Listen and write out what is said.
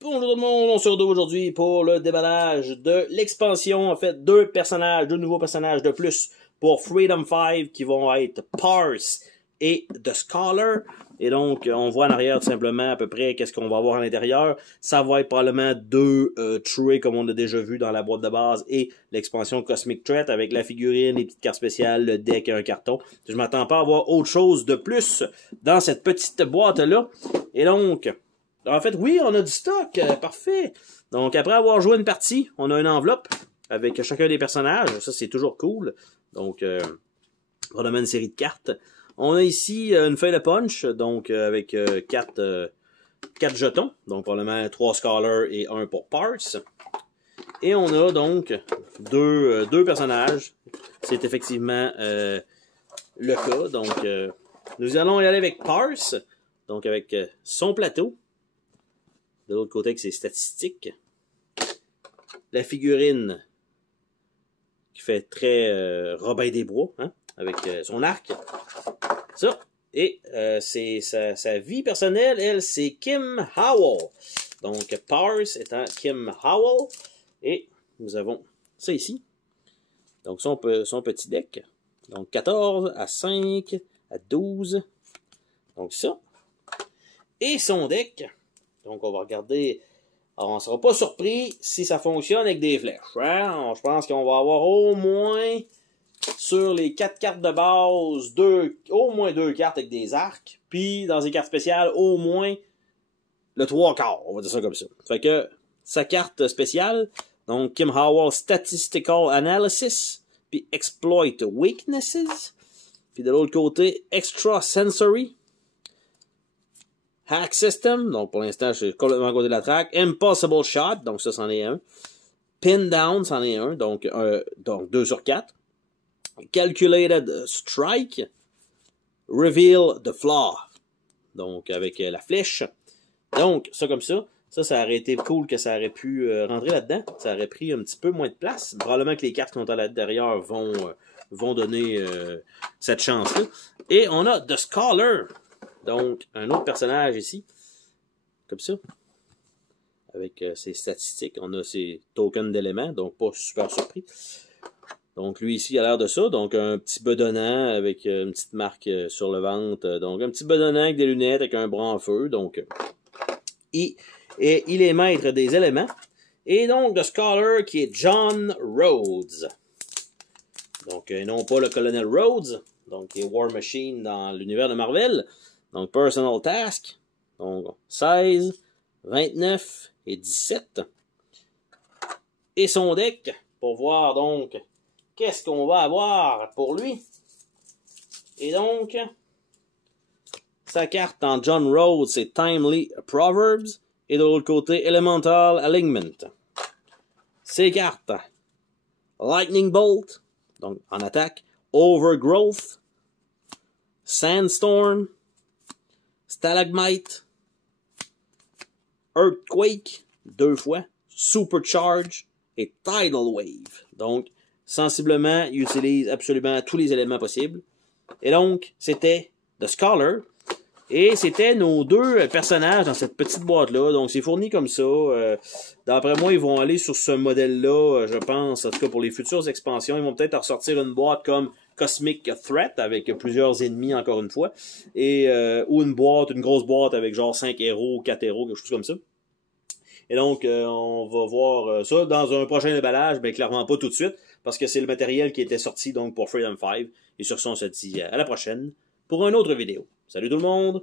Bonjour tout le monde, on se retrouve aujourd'hui pour le déballage de l'expansion. En fait, deux nouveaux personnages de plus pour Freedom 5 qui vont être Parse et The Scholar. Et donc, on voit en arrière tout simplement à peu près qu'est-ce qu'on va avoir à l'intérieur. Ça va être probablement deux trays comme on a déjà vu dans la boîte de base et l'expansion Cosmic Threat avec la figurine, les petites cartes spéciales, le deck et un carton. Je m'attends pas à avoir autre chose de plus dans cette petite boîte-là. Et donc, en fait, oui, on a du stock, parfait. Donc, après avoir joué une partie, on a une enveloppe avec chacun des personnages. Ça, c'est toujours cool. Donc, probablement une série de cartes. On a ici une feuille de punch, donc avec 4 jetons. Donc, probablement 3 Scholars et 1 pour Parse. Et on a donc deux personnages. C'est effectivement le cas. Donc, nous allons y aller avec Parse. Donc, avec son plateau. De l'autre côté, avec ses statistiques. La figurine qui fait très Robin des Bois, hein, avec son arc. Ça. Et c'est sa vie personnelle, elle, c'est Kim Howell. Donc, Parse étant Kim Howell. Et nous avons ça ici. Donc, son petit deck. Donc, 14 à 5 à 12. Donc, ça. Et son deck. Donc, on va regarder. Alors, on ne sera pas surpris si ça fonctionne avec des flèches. Hein? Je pense qu'on va avoir au moins, sur les 4 cartes de base, au moins 2 cartes avec des arcs. Puis, dans les cartes spéciales, au moins le 3/4. On va dire ça comme ça. Fait que, sa carte spéciale, donc Kim Howell Statistical Analysis, puis Exploit Weaknesses. Puis de l'autre côté, Extra Sensory. Hack System, donc pour l'instant, je suis complètement à côté de la track. Impossible Shot, donc ça, c'en est un. Pin Down, c'en est un, donc 2 sur 4. Calculated Strike. Reveal the Flaw, donc avec la flèche. Donc, ça comme ça. Ça aurait été cool que ça aurait pu rentrer là-dedans. Ça aurait pris un petit peu moins de place. Probablement que les cartes qui sont à l'intérieur vont donner cette chance-là. Et on a The Scholar. Donc, un autre personnage ici, comme ça, avec ses statistiques. On a ses tokens d'éléments, donc pas super surpris. Donc, lui ici a l'air de ça. Donc, un petit bedonnant avec une petite marque sur le ventre. Donc, un petit bedonnant avec des lunettes, avec un bras en feu. Donc, il est maître des éléments. Et donc, The Scholar qui est John Rhodes. Donc, non pas le Colonel Rhodes, donc qui est War Machine dans l'univers de Marvel. Donc, Personal Task, donc 16, 29 et 17. Et son deck, pour voir donc qu'est-ce qu'on va avoir pour lui. Et donc, sa carte en John Rhodes, c'est Timely Proverbs. Et de l'autre côté, Elemental Alignment. Ses cartes, Lightning Bolt, donc en attaque, Overgrowth, Sandstorm, Stalagmite, Earthquake, 2 fois, Supercharge et Tidal Wave. Donc, sensiblement, il utilise absolument tous les éléments possibles. Et donc, c'était The Scholar. Et c'était nos 2 personnages dans cette petite boîte-là. Donc, c'est fourni comme ça. D'après moi, ils vont aller sur ce modèle-là, je pense, en tout cas pour les futures expansions. Ils vont peut-être ressortir une boîte comme Cosmic Threat, avec plusieurs ennemis, encore une fois. Et, ou une grosse boîte avec genre 5 héros, 4 héros, quelque chose comme ça. Et donc, on va voir ça dans un prochain déballage, mais clairement pas tout de suite, parce que c'est le matériel qui était sorti donc pour Freedom 5. Et sur ça, on se dit à la prochaine pour une autre vidéo. Salut tout le monde!